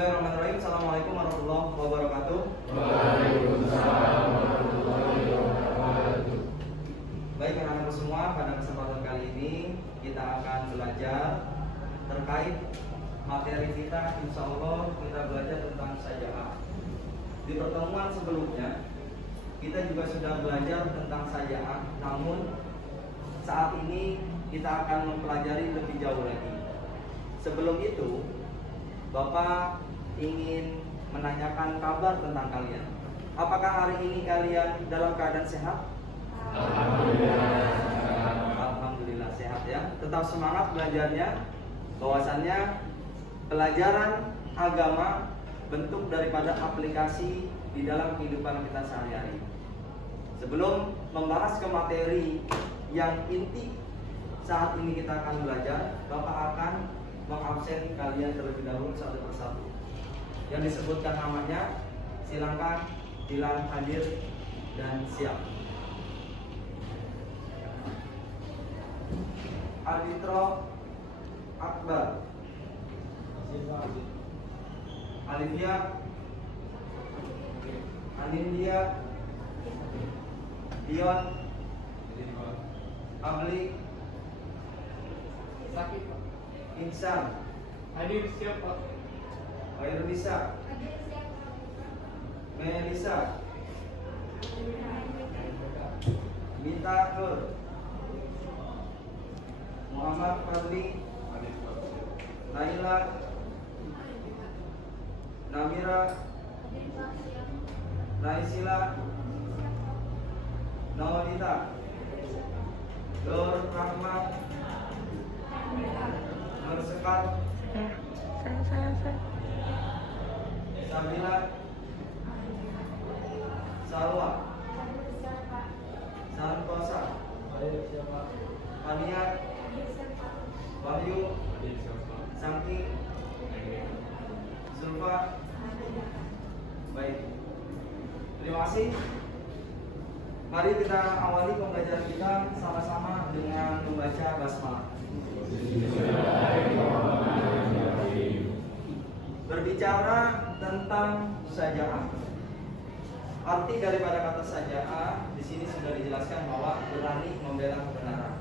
Bismillahirrahmanirrahim. Assalamualaikum warahmatullahi wabarakatuh. Waalaikumsalam warahmatullahi wabarakatuh. Baik anak-anak semua, pada kesempatan kali ini kita akan belajar terkait materi kita. Insya Allah kita belajar tentang saja'ah. Di pertemuan sebelumnya kita juga sudah belajar tentang saja'ah, namun saat ini kita akan mempelajari lebih jauh lagi. Sebelum itu, Bapak ingin menanyakan kabar tentang kalian. Apakah hari ini kalian dalam keadaan sehat? Alhamdulillah sehat ya. Tetap semangat belajarnya. Bahwasannya pelajaran agama bentuk daripada aplikasi di dalam kehidupan kita sehari-hari. Sebelum membahas ke materi yang inti saat ini kita akan belajar, Bapak akan mengabsen kalian terlebih dahulu satu persatu. Yang disebutkan namanya, silakan bilang hadir dan siap. Aditro Akbar, Alivia, Anindya, Dion, Abli, Insan, Hadir siap Pak? Airulisa, Melisa, Mita Nur, Muhammad Fadli, Naila, Namira, Naisila, Nawadita, Nur Rahmat, Nur Sekat, Sabila, Salwa, Santosa, Fania, Wahyu, Santi, Zulfa. Baik, terima kasih. Mari kita awali pembelajaran kita sama-sama dengan membaca basmalah. Berbicara tentang saja'ah. Arti daripada kata saja'ah di sini sudah dijelaskan bahwa berani membela kebenaran.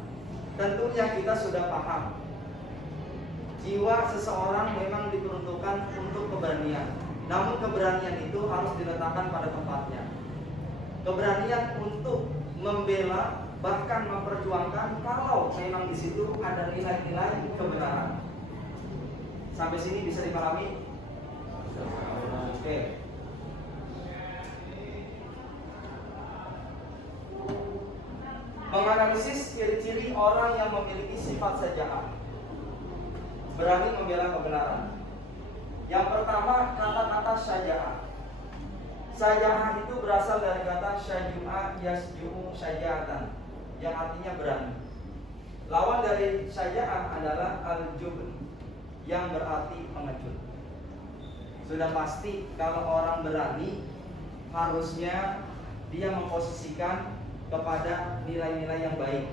Tentunya kita sudah paham. Jiwa seseorang memang diperuntukkan untuk keberanian. Namun keberanian itu harus diletakkan pada tempatnya. Keberanian untuk membela, bahkan memperjuangkan kalau memang di situ ada nilai-nilai kebenaran. Sampai sini bisa dipahami? Oke. Menganalisis ciri-ciri orang yang memiliki sifat saja'ah, berani membela kebenaran. Yang pertama, kata-kata saja'ah. Saja'ah itu berasal dari kata syajua yasju'u syaja'atan, yang artinya berani. Lawan dari saja'ah adalah al-jubn, yang berarti pengecut. Sudah pasti kalau orang berani, harusnya dia memposisikan kepada nilai-nilai yang baik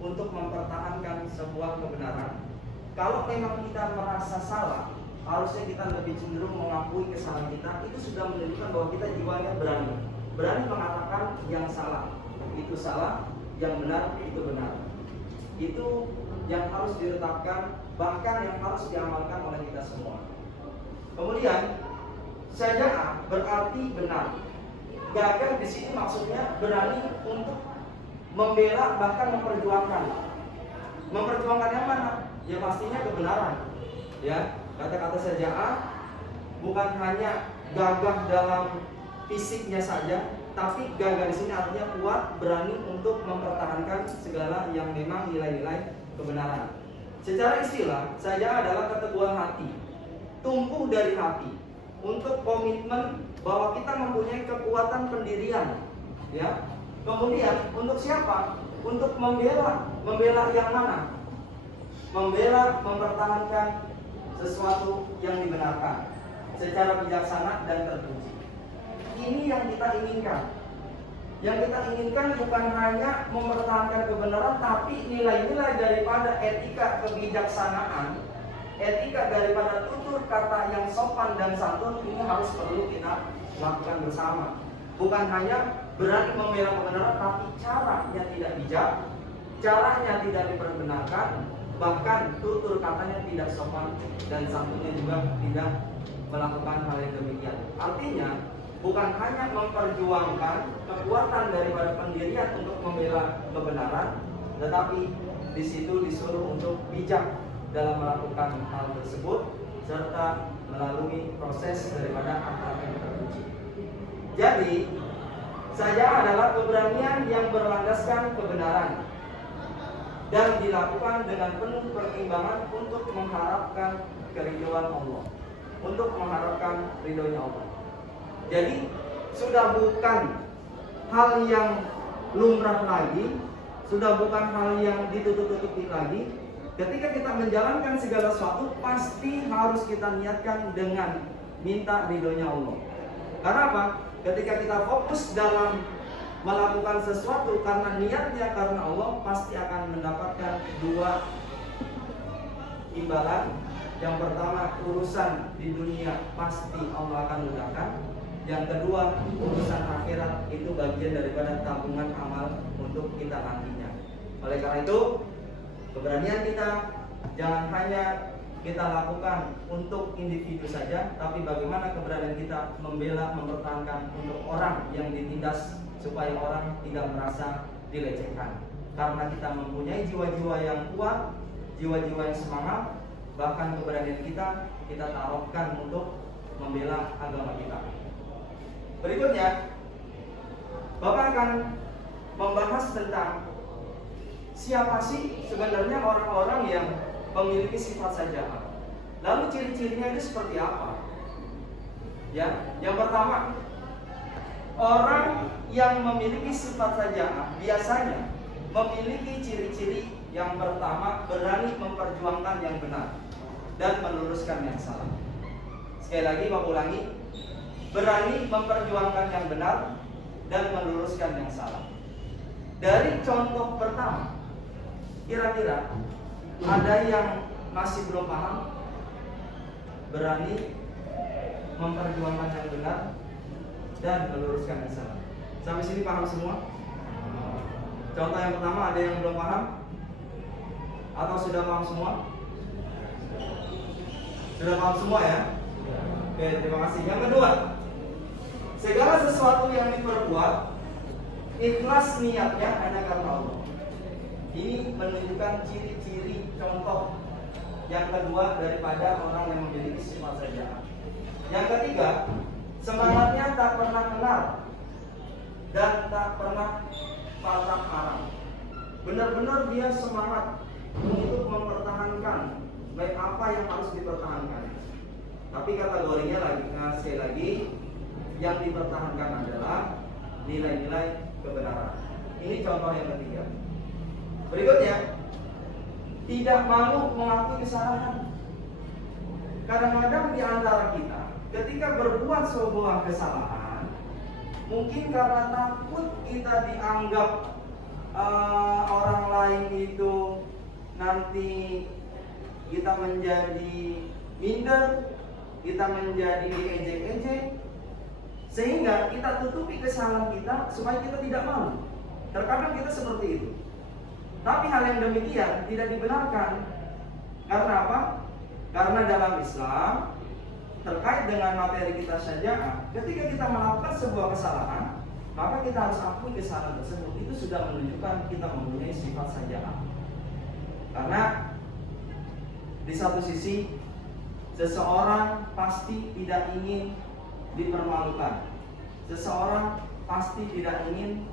untuk mempertahankan sebuah kebenaran. Kalau memang kita merasa salah, harusnya kita lebih cenderung mengakui kesalahan kita. Itu sudah menunjukkan bahwa kita jiwanya berani. Berani mengatakan yang salah itu salah, yang benar itu benar. Itu yang harus diletakkan, bahkan yang harus diamalkan oleh kita semua. Kemudian, saja'ah berarti benar. Gagah di sini maksudnya berani untuk membela, bahkan memperjuangkan. Memperjuangkan yang mana? Ya pastinya kebenaran. Ya, kata-kata saja'ah bukan hanya gagah dalam fisiknya saja, tapi gagah di sini artinya kuat, berani untuk mempertahankan segala yang memang nilai-nilai kebenaran. Secara istilah, saja'ah adalah keteguhan hati, tumbuh dari hati, untuk komitmen bahwa kita mempunyai kekuatan pendirian, ya. Kemudian untuk siapa? Untuk membela. Membela yang mana? Membela, mempertahankan sesuatu yang dibenarkan secara bijaksana dan terpuji. Ini yang kita inginkan. Yang kita inginkan bukan hanya mempertahankan kebenaran, tapi nilai-nilai daripada etika kebijaksanaan etika daripada tutur kata yang sopan dan santun ini harus perlu kita lakukan bersama. Bukan hanya berani membela kebenaran, tapi caranya tidak bijak, caranya tidak diperbenarkan, bahkan tutur katanya tidak sopan dan santunnya juga tidak melakukan hal yang demikian. Artinya bukan hanya memperjuangkan kekuatan daripada pendirian untuk membela kebenaran, tetapi di situ disuruh untuk bijak dalam melakukan hal tersebut serta melalui proses daripada akhlak yang terpuji. Jadi saja adalah keberanian yang berlandaskan kebenaran dan dilakukan dengan penuh pertimbangan untuk mengharapkan keridhaan Allah, untuk mengharapkan ridhonya Allah. Jadi sudah bukan hal yang lumrah lagi, sudah bukan hal yang ditutup-tutupi lagi. Ketika kita menjalankan segala sesuatu, pasti harus kita niatkan dengan minta ridhonya Allah. Karena apa? Ketika kita fokus dalam melakukan sesuatu karena niatnya karena Allah, pasti akan mendapatkan dua imbalan. Yang pertama, urusan di dunia pasti Allah akan mudahkan. Yang kedua, urusan akhirat itu bagian daripada tabungan amal untuk kita nantinya. Oleh karena itu, keberanian kita jangan hanya kita lakukan untuk individu saja, tapi bagaimana keberanian kita membela, mempertahankan untuk orang yang ditindas supaya orang tidak merasa dilecehkan. Karena kita mempunyai jiwa-jiwa yang kuat, jiwa-jiwa yang semangat, bahkan keberanian kita taruhkan untuk membela agama kita. Berikutnya, Bapak akan membahas tentang siapa sih sebenarnya orang-orang yang memiliki sifat saja'ah. Lalu ciri-cirinya itu seperti apa? Ya, yang pertama, orang yang memiliki sifat saja'ah biasanya memiliki ciri-ciri yang pertama, berani memperjuangkan yang benar dan meluruskan yang salah. Sekali lagi Bapak ulangi, berani memperjuangkan yang benar dan meluruskan yang salah. Dari contoh pertama, kira-kira ada yang masih belum paham? Berani memperjuangkan yang benar dan meluruskan yang salah. Sampai sini paham semua? Contoh yang pertama, ada yang belum paham? Atau sudah paham semua? Sudah paham semua ya? Oke, terima kasih. Yang kedua, segala sesuatu yang diperbuat ikhlas niatnya hanya karena Allah. Ini menunjukkan ciri-ciri contoh yang kedua daripada orang yang memiliki sifat saja'ah. Yang ketiga, semangatnya tak pernah kenal dan tak pernah patah arang. Benar-benar dia semangat untuk mempertahankan baik apa yang harus dipertahankan. Tapi kategorinya sekali lagi, yang dipertahankan adalah nilai-nilai kebenaran. Ini contoh yang ketiga. Berikutnya, tidak malu mengakui kesalahan. Kadang-kadang di antara kita, ketika berbuat sebuah kesalahan, mungkin karena takut kita dianggap orang lain itu nanti kita menjadi minder, kita menjadi diejek-ejek, sehingga kita tutupi kesalahan kita supaya kita tidak malu. Terkadang kita seperti itu. Tapi hal yang demikian tidak dibenarkan. Karena apa? Karena dalam Islam terkait dengan materi kita saja, ketika kita melakukan sebuah kesalahan, maka kita harus akui kesalahan tersebut. Itu sudah menunjukkan kita mempunyai sifat saja'ah. Karena di satu sisi, seseorang pasti tidak ingin dipermalukan. Seseorang pasti tidak ingin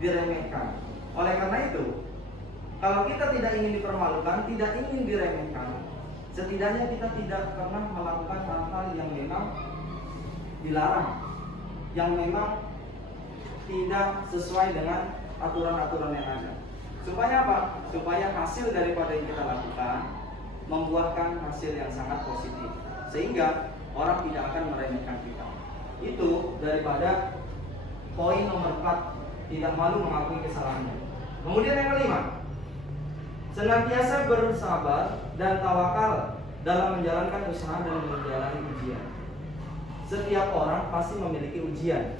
diremehkan. Oleh karena itu, kalau kita tidak ingin dipermalukan, tidak ingin diremehkan, setidaknya kita tidak pernah melakukan hal-hal yang memang dilarang, yang memang tidak sesuai dengan aturan-aturan yang ada. Supaya apa? Supaya hasil daripada yang kita lakukan membuahkan hasil yang sangat positif, sehingga orang tidak akan meremehkan kita. Itu daripada poin nomor 4, tidak malu mengakui kesalahannya. Kemudian yang kelima, senantiasa bersabar dan tawakal dalam menjalankan usaha dan menjalani ujian. Setiap orang pasti memiliki ujian.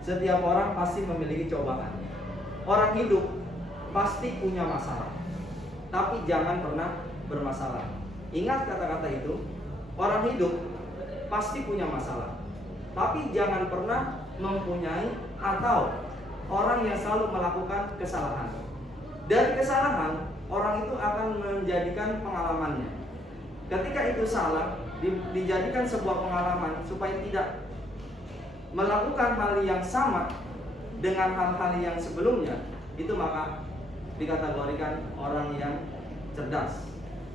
Setiap orang pasti memiliki cobaan. Orang hidup pasti punya masalah, tapi jangan pernah bermasalah. Ingat kata-kata itu. Orang hidup pasti punya masalah, tapi jangan pernah mempunyai atau orang yang selalu melakukan kesalahan. Dari kesalahan, orang itu akan menjadikan pengalamannya. Ketika itu salah, dijadikan sebuah pengalaman supaya tidak melakukan hal yang sama dengan hal-hal yang sebelumnya, itu maka dikategorikan orang yang cerdas.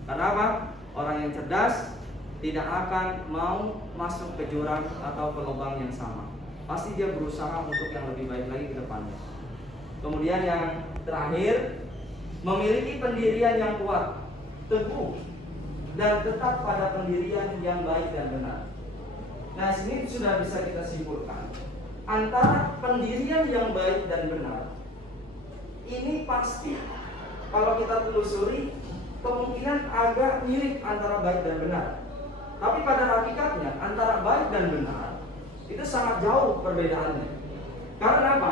Karena apa? Orang yang cerdas tidak akan mau masuk ke jurang atau ke lubang yang sama. Pasti dia berusaha untuk yang lebih baik lagi ke depannya. Kemudian yang terakhir, memiliki pendirian yang kuat, teguh, dan tetap pada pendirian yang baik dan benar. Nah, sini sudah bisa kita simpulkan, antara pendirian yang baik dan benar ini pasti kalau kita telusuri kemungkinan agak mirip antara baik dan benar. Tapi pada hakikatnya antara baik dan benar itu sangat jauh perbedaannya. Karena apa?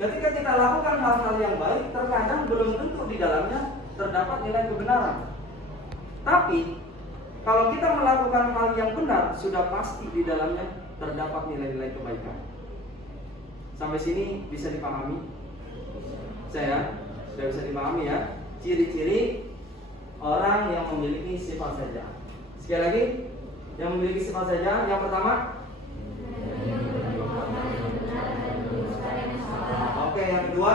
Ketika kita lakukan hal-hal yang baik, terkadang belum tentu di dalamnya terdapat nilai kebenaran. Tapi kalau kita melakukan hal yang benar, sudah pasti di dalamnya terdapat nilai-nilai kebaikan. Sampai sini bisa dipahami? Saya sudah bisa dipahami ya. Ciri-ciri orang yang memiliki sifat saja. Sekali lagi, yang memiliki sifat saja. Yang pertama, oke, yang kedua,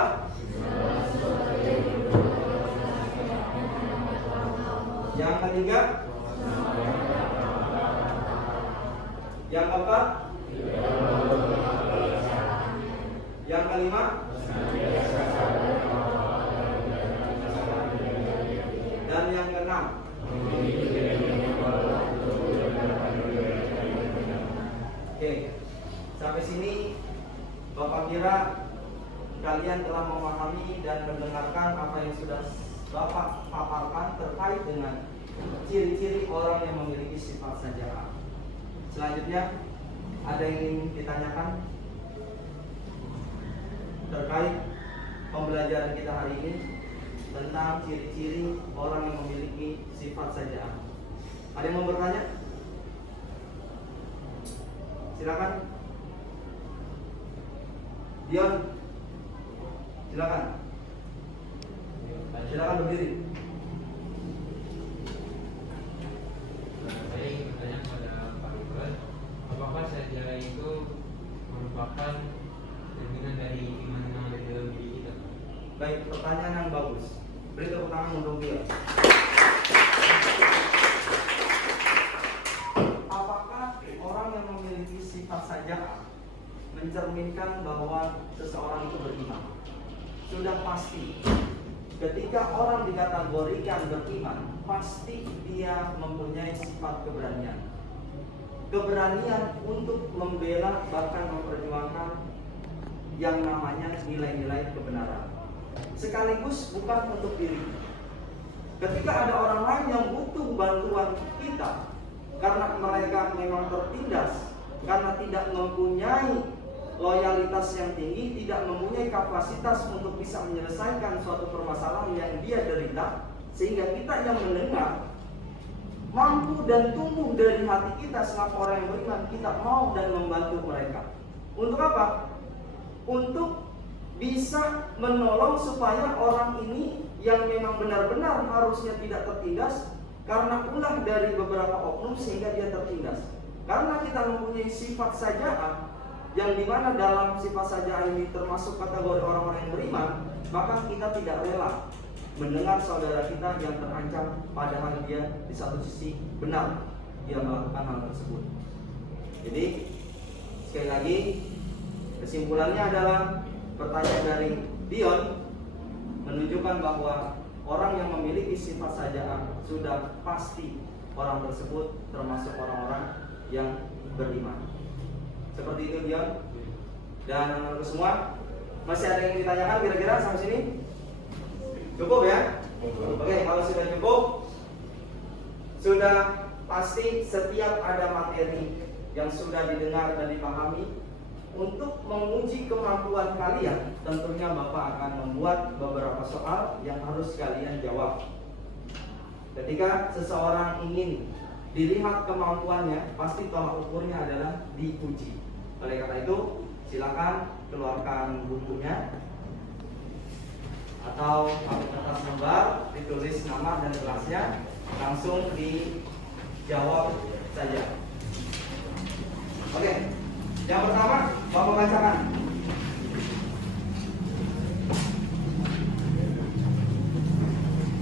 yang ketiga, yang keempat, yang kelima, dan yang keenam. Oke, sampai sini Bapak kira kalian telah memahami dan mendengarkan apa yang sudah Bapak paparkan terkait dengan ciri-ciri orang yang memiliki sifat saja. Selanjutnya, ada yang ingin ditanyakan terkait pembelajaran kita hari ini tentang ciri-ciri orang yang memiliki sifat saja. Ada yang mau bertanya? Silakan. Dion, silakan. Silakan berdiri. Saya ingin bertanya kepada Pak Rubert, apakah saja itu merupakan cerminan dari iman yang ada di dalam diri kita? Baik, pertanyaan yang bagus. Beri tepuk tangan untuk dia. Apakah orang yang memiliki sifat saja mencerminkan bahwa seseorang itu beriman? Sudah pasti. Ketika orang dikategorikan beriman, pasti dia mempunyai sifat keberanian. Keberanian untuk membela bahkan memperjuangkan yang namanya nilai-nilai kebenaran. Sekaligus bukan untuk diri. Ketika ada orang lain yang butuh bantuan kita karena mereka memang tertindas, karena tidak mempunyai loyalitas yang tinggi, tidak mempunyai kapasitas untuk bisa menyelesaikan suatu permasalahan yang dia derita, sehingga kita yang mendengar mampu dan tumbuh dari hati kita selaku orang yang beriman, kita mau dan membantu mereka. Untuk apa? Untuk bisa menolong supaya orang ini yang memang benar-benar harusnya tidak tertindas karena ulah dari beberapa oknum sehingga dia tertindas. Karena kita mempunyai sifat saja'ah, yang dimana dalam sifat saja ini termasuk kategori orang-orang yang beriman, maka kita tidak rela mendengar saudara kita yang terancam padahal dia di satu sisi benar dia melakukan hal tersebut. Jadi sekali lagi kesimpulannya adalah pertanyaan dari Dion menunjukkan bahwa orang yang memiliki sifat saja sudah pasti orang tersebut termasuk orang-orang yang beriman. Seperti itu Dion. Dan anak-anak semua, masih ada yang ditanyakan kira-kira sampai sini? Cukup ya? Oke, kalau sudah cukup, Sudah pasti setiap ada materi yang sudah didengar dan dipahami, untuk menguji kemampuan kalian, tentunya Bapak akan membuat beberapa soal yang harus kalian jawab. Ketika seseorang ingin dilihat kemampuannya, pasti tolak ukurnya adalah diuji. Oleh karena itu, silakan keluarkan bukunya atau ambil kertas lembar, ditulis nama dan kelasnya, langsung dijawab saja. Oke, yang pertama Bapak bacakan.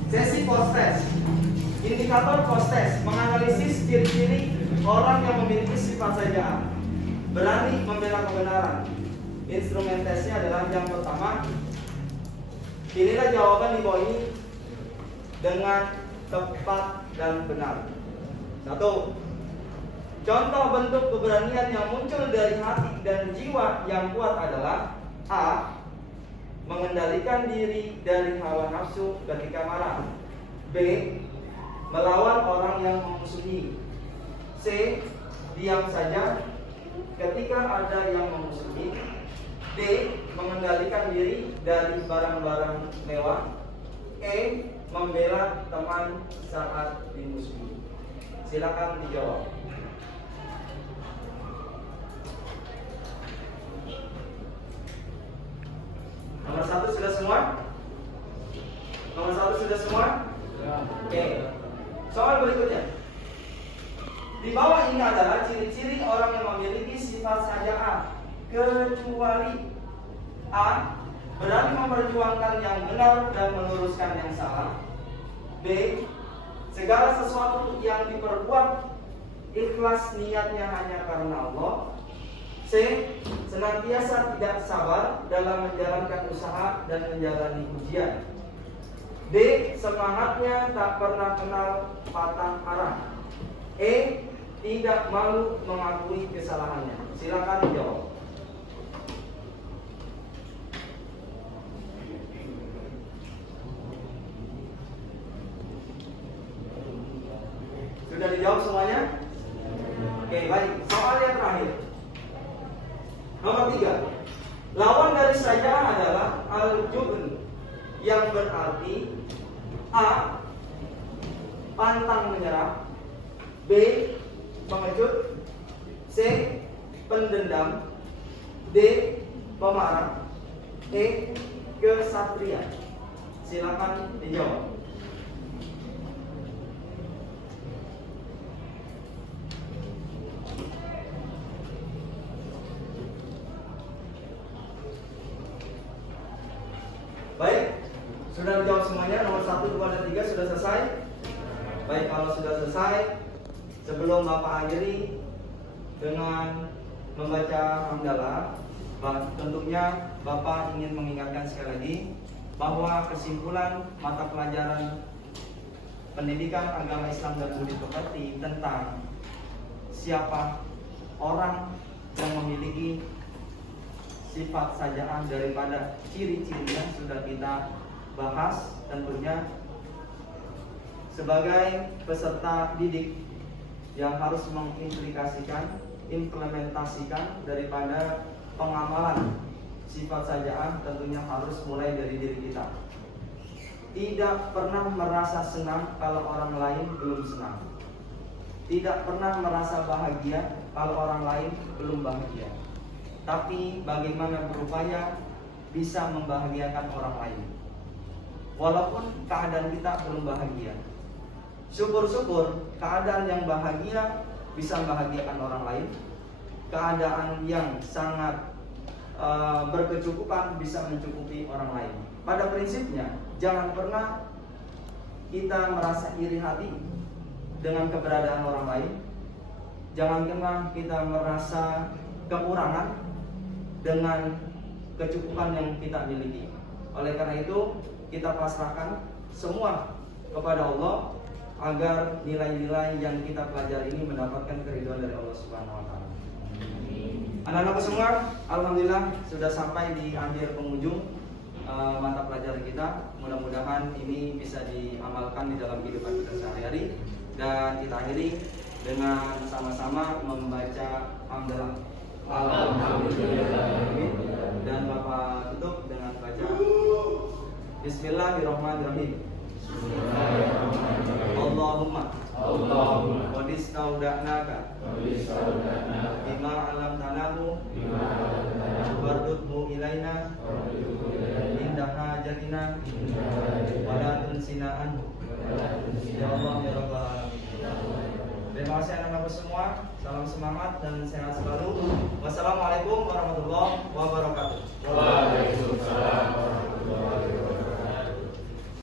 Sesi post test. Indikator post test menganalisis ciri-ciri orang yang memiliki sifat sajaan, berani membela kebenaran. Instrumen tesnya adalah yang pertama, pilihlah jawaban di bawah ini dengan tepat dan benar. 1. Contoh bentuk keberanian yang muncul dari hati dan jiwa yang kuat adalah A. Mengendalikan diri dari hawa nafsu ketika marah. B. Melawan orang yang memusuhi. C. Diam saja ketika ada yang memusuhi. D. Mengendalikan diri dari barang-barang mewah. E. Membela teman saat dimusuhi. Silakan dijawab. Nomor 1 sudah semua? Nomor 1 sudah semua? Ya. Oke. Soal berikutnya. Di bawah ini adalah ciri-ciri orang yang memiliki sifat sajaan, kecuali A. Berani memperjuangkan yang benar dan meluruskan yang salah. B. Segala sesuatu yang diperbuat ikhlas niatnya hanya karena Allah. C. Senantiasa tidak sabar dalam menjalankan usaha dan menjalani ujian. D. Semangatnya tak pernah kenal patah arah. E. Tidak malu mengakui kesalahannya. Silakan dijawab. Sudah dijawab semuanya? Oke, baik. Soal yang terakhir. Nomor 3. Lawan dari sajaan adalah al-jubn, yang berarti A. Pantang menyerah. B. Pengecut. C. Pendendam. D. Pemarah. E. Kesatria. Silakan dijawab. Baik, sudah dijawab semuanya. Nomor 1, 2, dan 3 sudah selesai. Baik, kalau sudah selesai, sebelum Bapak akhiri dengan membaca hamdalah, tentunya Bapak ingin mengingatkan sekali lagi bahwa kesimpulan mata pelajaran pendidikan agama Islam dan budi pekerti tentang siapa orang yang memiliki sifat sajaan daripada ciri-cirinya sudah kita bahas. Tentunya sebagai peserta didik yang harus implementasikan daripada pengamalan sifat sajaan, tentunya harus mulai dari diri kita. Tidak pernah merasa senang kalau orang lain belum senang. Tidak pernah merasa bahagia kalau orang lain belum bahagia. Tapi bagaimana berupaya bisa membahagiakan orang lain walaupun keadaan kita belum bahagia. Syukur-syukur keadaan yang bahagia bisa membahagiakan orang lain. Keadaan yang sangat berkecukupan bisa mencukupi orang lain. Pada prinsipnya, jangan pernah kita merasa iri hati dengan keberadaan orang lain. Jangan pernah kita merasa kekurangan dengan kecukupan yang kita miliki. Oleh karena itu, kita pasrahkan semua kepada Allah agar nilai-nilai yang kita pelajari ini mendapatkan keridhaan dari Allah Subhanahu wa taala. Anak-anakku semua, alhamdulillah sudah sampai di akhir penghujung mata pelajaran kita. Mudah-mudahan ini bisa diamalkan di dalam kehidupan kita sehari-hari. Dan kita akhiri dengan sama-sama membaca hamdalah. Dan Bapak tutup dengan baca Bismillahirrahmanirrahim. Allahumma Qadistauda'naka Bima alam tanahu Wardudhu ilaina Indah hajatina Wala tunsina anhu. Ya Allah ya Rabbal Alamin. Terima kasih anak-anak semua. Salam semangat dan sehat selalu. Wassalamualaikum warahmatullahi wabarakatuh. Waalaikumsalam warahmatullahi wabarakatuh.